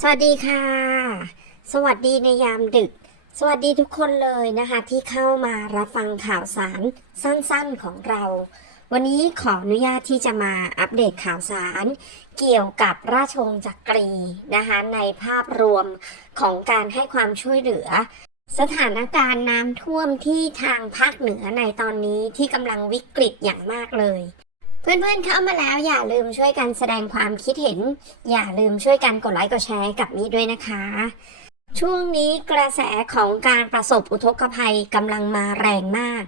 สวัสดีค่ะ สวัสดีในยามดึก สวัสดีทุกคนเลยนะคะที่เข้ามารับฟังข่าวสารสั้นๆของเรา วันนี้ขออนุญาตที่จะมาอัปเดตข่าวสาร เกี่ยวกับราชวงศ์จักรีนะคะในภาพรวมของการให้ความช่วยเหลือ สถานการณ์น้ำท่วมที่ทางภาคเหนือในตอนนี้ที่กำลังวิกฤตอย่างมากเลย เพื่อนๆเข้ามาแล้วอย่าลืมช่วยกันแสดงความคิดเห็น อย่าลืมช่วยกันกดไลค์กดแชร์กับนี้ด้วยนะคะ ช่วงนี้กระแสของการประสบอุทกภัยกำลังมาแรงมาก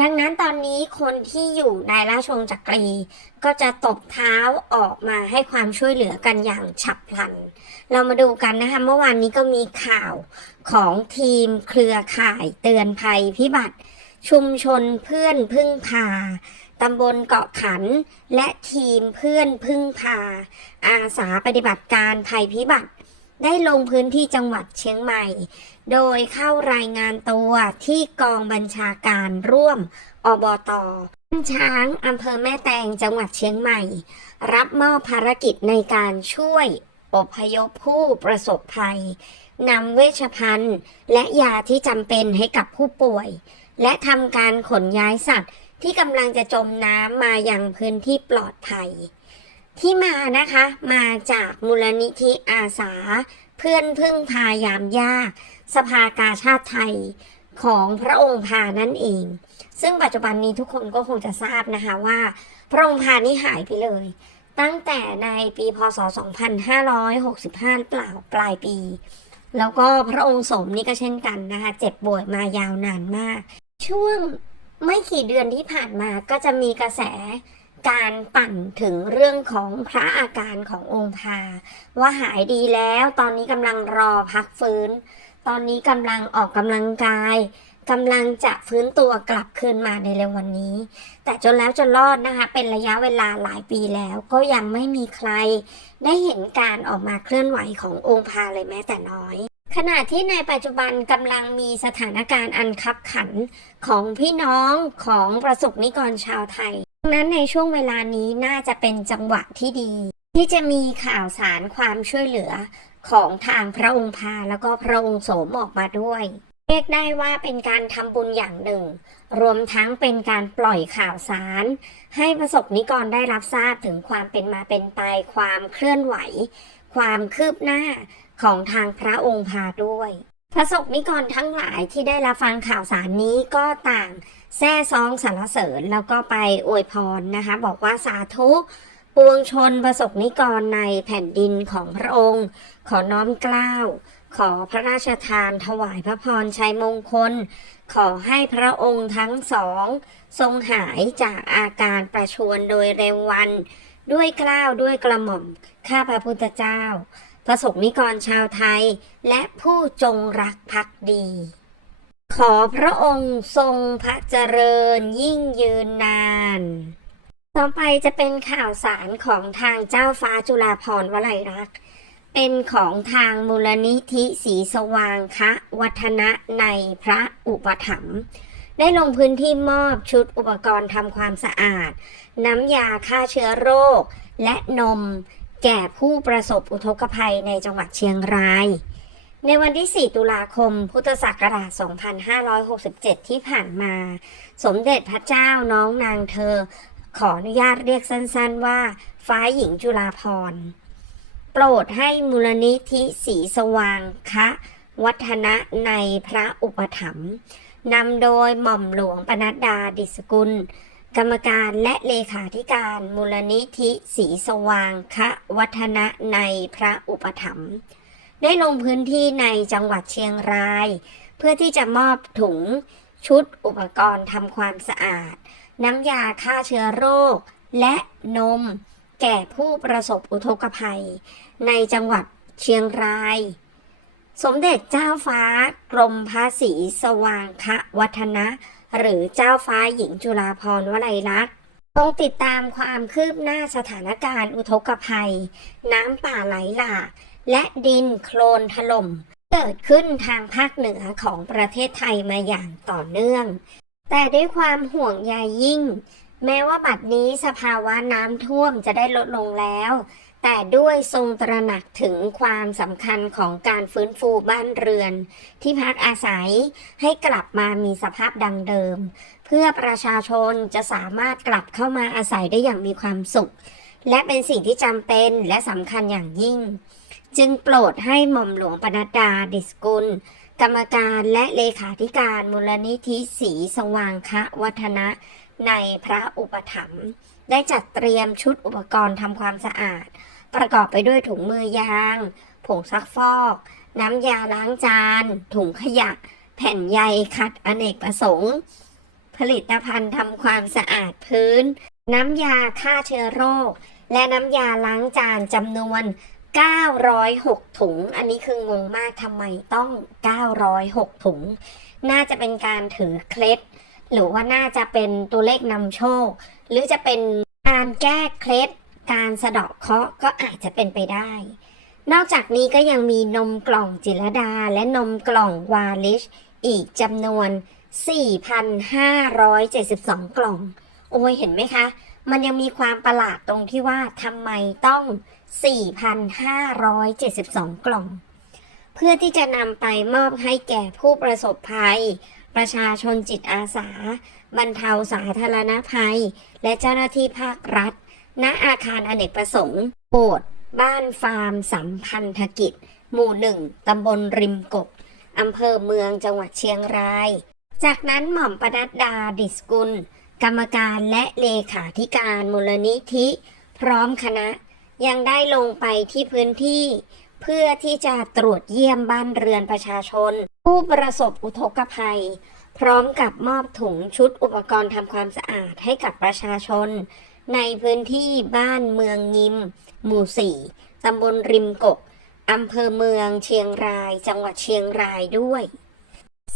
ดังนั้นตอนนี้คนที่อยู่ในราชวงศ์จักรี ก็จะตบเท้าออกมาให้ความช่วยเหลือกันอย่างฉับพลัน เรามาดูกันนะคะเมื่อวานนี้ก็มีข่าวของทีมเครือข่ายเตือนภัยพิบัติ ชุมชนเพื่อนพึ่งพา ตำบลเกาะขัน และทีมเพื่อนพึ่งพา อาสาปฏิบัติการภัยพิบัติ ได้ลงพื้นที่จังหวัดเชียงใหม่ โดยเข้ารายงานตัวที่กองบัญชาการร่วมอบตช้างอำเภอแม่แตงจังหวัดเชียงใหม่ รับมอบภารกิจในการช่วยอพยพผู้ประสบภัยนำเวชภัณฑ์ และยาที่จำเป็นให้กับผู้ป่วย และทำการขนย้ายสัตว์ ที่กำลังจะจมน้ำมาอยังพื้นที่ปลอดภัย ที่มานะคะมาจากมูลนิธิอาสา เพื่อนพึ่งพายามยาก สภากาชาติไทยของพระองค์พานั่นเอง ซึ่งปัจจุบันนี้ทุกคนก็คงจะทราบนะคะว่า พระองค์พานี่หายไปเลย ตั้งแต่ในปีพศ 2565 เปล่าปลายปี แล้วก็พระองค์สมนี่ก็เช่นกันนะคะ เจ็บป่วยมายาวนานมาก ช่วง ไม่กี่เดือนที่ผ่านมาก็จะมีกระแสการปั่นถึงเรื่องของพระอาการขององค์พาว่าหายดีแล้วตอนนี้กำลังรอพักฟื้น ตอนนี้กำลังออกกำลังกายกำลังจะฟื้นตัวกลับคืนมาในเร็ววันนี้ แต่จนแล้วจนรอดนะคะ เป็นระยะเวลาหลายปีแล้ว ก็ยังไม่มีใคร ได้เห็นการออกมาเคลื่อนไหวขององค์พาเลยแม้แต่น้อย ขณะที่ในปัจจุบันกำลังมีสถานการณ์อันคับขันของพี่น้องของประสบนิกรชาวไทยดังนั้นในช่วงเวลานี้น่าจะเป็นจังหวะที่ดี ที่จะมีข่าวสารความช่วยเหลือของทางพระองค์พาแล้วก็พระองค์โสมออกมาด้วย เรียกได้ว่าเป็นการทำบุญอย่างหนึ่ง รวมทั้งเป็นการปล่อยข่าวสาร ให้ประสบนิกรได้รับทราบถึงความเป็นมาเป็นไปความเคลื่อนไหว ความคืบหน้าของทางพระองค์พาด้วย พระสงฆ์นิกรทั้งหลายที่ได้รับฟังข่าวสารนี้ก็ต่างแซ่ซองสรรเสริญแล้วก็ไปอวยพรนะคะ บอกว่าสาธุปวงชนประสบนิกรในแผ่นดินของพระองค์ ขอน้อมเกล้า ขอพระราชทานถวายพระพรชัยมงคล ขอให้พระองค์ทั้งสอง ทรงหายจากอาการประชวรโดยเร็ววัน ด้วยกล้าวด้วยกระหม่อม ข้าพระพุทธเจ้า ประสบนิกรชาวไทย และผู้จงรักภักดี ขอพระองค์ทรงพระเจริญยิ่งยืนนาน ต่อไปจะเป็นข่าวสารของทางเจ้าฟ้าจุฬาภรณ์วลัยรักษ์เป็นของทางมูลนิธิสีสว่างคะวัฒนะในพระอุปถัมภ์ ได้ลงพื้นที่มอบชุดอุปกรณ์ทำความสะอาด น้ำยาฆ่าเชื้อโรค และนมแก่ผู้ประสบอุทกภัยในจังหวัดเชียงราย ในวันที่ 4 ตุลาคม พุทธศักราช 2567 ที่ผ่านมา สมเด็จพระเจ้าน้องนางเธอ ขออนุญาตเรียกสั้นๆว่า ฟ้าหญิงจุฬาภรณ์โปรดให้มูลนิธิสีสว่างคะ วัฒนะในพระอุปถัมภ์ นำโดยหม่อมหลวงปนัดดาดิสกุล กรรมการและเลขาธิการมูลนิธิสีสว่างคะวัฒนะในพระอุปถัมภ์ได้ลงพื้นที่ในจังหวัดเชียงราย เพื่อที่จะมอบถุงชุดอุปกรณ์ทำความสะอาด น้ำยาฆ่าเชื้อโรค และนม แก่ผู้ประสบอุทกภัย ในจังหวัดเชียงราย สมเด็จเจ้าฟ้ากรมพระศรีสว่างคะวัฒนะ หรือเจ้าฟ้าหญิงจุฬาภรณ์วลัยลักษณ์ต้องติดตามความคืบหน้าสถานการณ์อุทกภัย น้ำป่าไหลหลาก และดินโคลนถล่ม เกิดขึ้นทางภาคเหนือของประเทศไทยมาอย่างต่อเนื่อง แต่ด้วยความห่วงใยยิ่ง แม้ว่าบัดนี้สภาวะน้ำท่วมจะได้ลดลงแล้ว แต่ด้วยทรงตระหนักถึงความสำคัญของการฟื้นฟูบ้านเรือน ที่พักอาศัยให้กลับมามีสภาพดังเดิม เพื่อประชาชนจะสามารถกลับเข้ามาอาศัยได้อย่างมีความสุข และเป็นสิ่งที่จำเป็นและสำคัญอย่างยิ่ง จึงโปรดให้หม่อมหลวงปนัดดาดิสกุล กรรมการและเลขาธิการมูลนิธิสีสว่างคะวัฒนะในพระอุปถัมภ์ ได้จัดเตรียมชุดอุปกรณ์ทำความสะอาด ประกอบไปด้วยถุงมือยาง ผงซักฟอก น้ำยาล้างจาน ถุงขยะ แผ่นใยขัดอเนกประสงค์ ผลิตภัณฑ์ทำความสะอาดพื้น น้ำยาฆ่าเชื้อโรค และน้ำยาล้างจานจำนวน 906 ถุง อันนี้คืองงมากทำไมต้อง 906 ถุง น่าจะเป็นการถือเคล็ดหรือว่าน่าจะเป็นตัวเลขนำโชค หรือจะเป็นการแก้เคล็ดการสะเดาะเคราะห์ก็อาจจะเป็นไปได้ นอกจากนี้ก็ยังมีนมกล่องจิรดาและนมกล่องวาลิช อีกจำนวน 4,572 กล่อง โอ้ยเห็นไหมคะ มันยังมีความประหลาดตรงที่ว่าทำไมต้อง 4,572 กล่อง เพื่อที่จะนำไปมอบให้แก่ผู้ประสบภัย ประชาชนจิตอาสา บรรเทาสาธารณภัย และเจ้าหน้าที่ภาครัฐ ณอาคารอเนกประสงค์โบสถ์บ้านฟาร์มสัมพันธกิจ หมู่หนึ่งตำบลริมกบอำเภอเมืองจังหวัดเชียงราย จากนั้นหม่อมปนัดดาดิสกุล กรรมการและเลขาธิการมูลนิธิ พร้อมคณะยังได้ลงไปที่พื้นที่ เพื่อที่จะตรวจเยี่ยมบ้านเรือนประชาชน ผู้ประสบอุทกภัย พร้อมกับมอบถุงชุดอุปกรณ์ทำความสะอาดให้กับประชาชน ในพื้นที่บ้านเมืองงิม หมู่สี่ตำบลริมกกอำเภอเมืองเชียงราย จังหวัดเชียงรายด้วย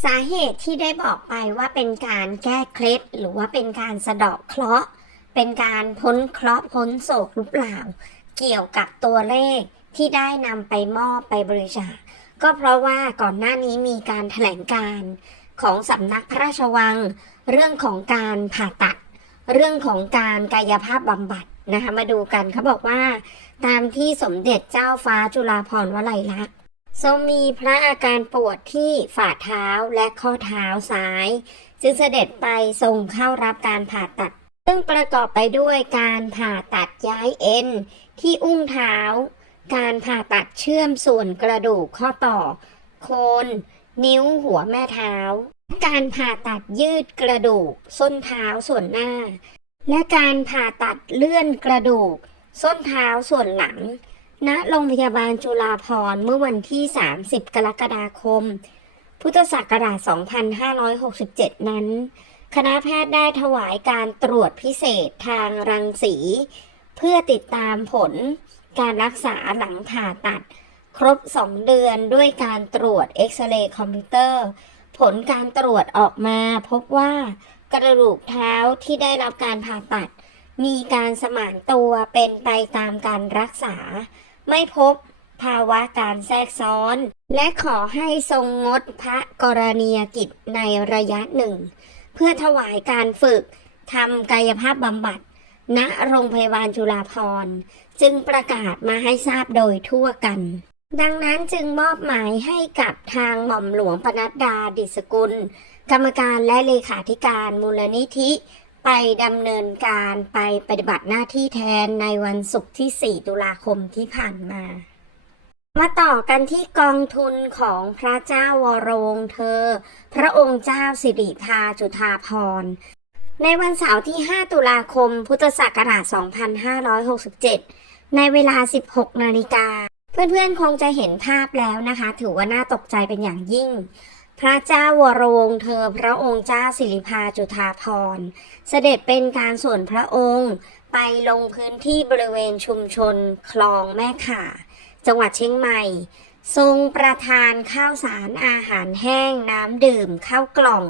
สาเหตุที่ได้บอกไปว่าเป็นการแก้เคล็ดหรือว่าเป็นการสะเดาะเคราะห์ เป็นการพ้นเคราะห์พ้นโศกหรือเปล่า เกี่ยวกับตัวเลขที่ได้นำไปมอบไปบริจาคก็เพราะว่าก่อนหน้านี้มีการแถลงการ ของสำนักพระราชวัง เรื่องของการผ่าตัด เรื่องของการกายภาพบำบัดนะคะมาดูกันเขาบอกว่า ตามที่สมเด็จเจ้าฟ้าจุฬาภรณ์วลัยลักษณ์ทรงมีพระอาการปวดที่ฝ่าเท้าและข้อเท้าซ้าย จึงเสด็จไปทรงเข้ารับการผ่าตัด ซึ่งประกอบไปด้วยการผ่าตัดย้ายเอ็นที่อุ้งเท้า การผ่าตัดเชื่อมส่วนกระดูกข้อต่อ โคน นิ้วหัวแม่เท้า การผ่าตัดยืดกระดูก ส้นเท้าส่วนหน้า และการผ่าตัดเลื่อนกระดูก ส้นเท้าส่วนหลัง ณ โรงพยาบาลจุฬาภรณ์เมื่อวันที่ 30 กรกฎาคม พุทธศักราช 2567 นั้น คณะแพทย์ได้ถวายการตรวจพิเศษทางรังสี เพื่อติดตามผล การรักษาหลังผ่าตัด ครบ 2 เดือนด้วยการตรวจเอ็กซเรย์คอมพิวเตอร์ ผลการตรวจออกมาพบว่ากระดูกเท้าที่ได้รับการผ่าตัด มีการสมานตัวเป็นไปตามการรักษา ไม่พบภาวะการแทรกซ้อน และขอให้ทรงงดพระกรณียกิจในระยะหนึ่ง เพื่อถวายการฝึกทำกายภาพบำบัดณโรงพยาบาลจุฬาภรณ์ จึงประกาศมาให้ทราบโดยทั่วกัน ดังนั้นจึงมอบหมายให้กับทางหม่อมหลวงปนัดดาดิสกุล กรรมการและเลขาธิการมูลนิธิ ไปดำเนินการไปปฏิบัติหน้าที่แทนในวันศุกร์ที่ 4 ตุลาคมที่ผ่านมา มาต่อกันที่กองทุนของพระเจ้าวรงเธอ พระองค์เจ้าสิริพาจุฑาภรณ์ในวันเสาร์ที่ 5 ตุลาคม พุทธศักราช 2567 ในเวลา 16 นาฬิกา เพื่อนๆคงจะเห็นภาพแล้วนะคะ ถือว่าน่าตกใจเป็นอย่างยิ่ง พระเจ้าวรวงเธอพระองค์เจ้าสิริพาจุฑาภรณ์เสด็จเป็นการส่วนพระองค์ไปลงพื้นที่บริเวณชุมชนคลองแม่ข่า จังหวัดเชียงใหม่ ทรงประทานข้าวสารอาหารแห้งน้ำดื่มข้าวกล่อง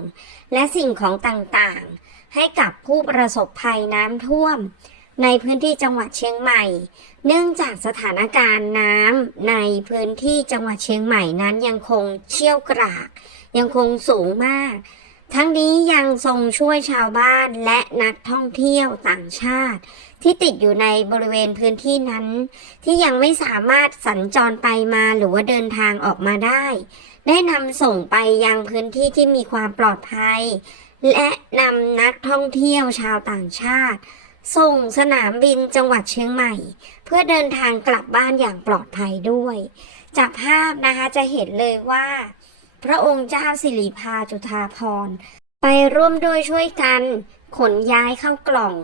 และสิ่งของต่างๆ ให้กับผู้ประสบภัยน้ำท่วม ในพื้นที่จังหวัดเชียงใหม่ เนื่องจากสถานการณ์น้ำในพื้นที่จังหวัดเชียงใหม่นั้นยังคงเชี่ยวกราก ยังคงสูงมาก ทั้งนี้ยังทรงช่วยชาวบ้านและนักท่องเที่ยวต่างชาติ ที่ติดอยู่ในบริเวณพื้นที่นั้น ที่ยังไม่สามารถสัญจรไปมาหรือว่าเดินทางออกมาได้ ได้นำส่งไปยังพื้นที่ที่มีความปลอดภัย และนำนักท่องเที่ยวชาวต่างชาติ ส่งสนามบินจังหวัดเชียงใหม่ เพื่อเดินทางกลับบ้านอย่างปลอดภัยด้วย จากภาพนะคะจะเห็นเลยว่า พระองค์เจ้าสิริพาจุฑาภรไปร่วมด้วยช่วยกัน ขนย้ายเข้ากล่อง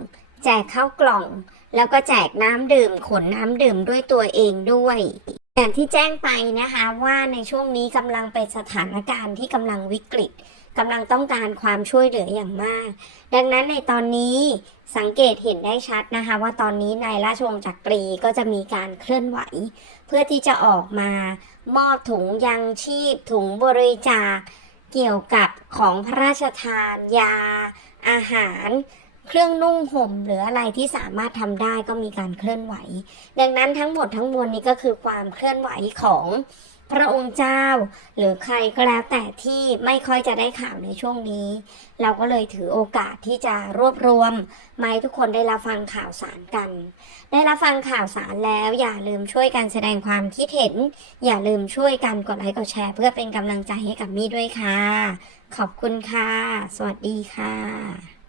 แจกเข้ากล่อง แล้วก็แจกน้ำดื่ม ขนน้ำดื่มด้วยตัวเองด้วยอย่างที่แจ้งไปนะคะว่าในช่วงนี้กำลังเป็นสถานการณ์ที่กำลังวิกฤต กำลังต้องการความช่วยเหลืออย่างมาก ดังนั้นในตอนนี้สังเกตเห็นได้ชัดนะคะ ว่าตอนนี้ในราชวงศ์จักรีก็จะมีการเคลื่อนไหว เพื่อที่จะออกมามอบถุงยังชีพ ถุงบริจาคเกี่ยวกับของพระราชทาน ยา อาหาร เครื่องนุ่งห่มหรืออะไรที่สามารถทำได้ก็มีการเคลื่อนไหว ดังนั้นทั้งหมดทั้งมวลนี้ก็คือความเคลื่อนไหวของ พระองค์เจ้า หรือใครก็แล้วแต่ที่ไม่ค่อยจะได้ข่าวในช่วงนี้ เราก็เลยถือโอกาสที่จะรวบรวมมาให้ทุกคนได้รับฟังข่าวสารกัน ได้รับฟังข่าวสารแล้วอย่าลืมช่วยกันแสดงความคิดเห็น อย่าลืมช่วยกันกดไลค์กดแชร์ เพื่อเป็นกำลังใจให้กับมี่ด้วยค่ะ ขอบคุณค่ะ สวัสดีค่ะ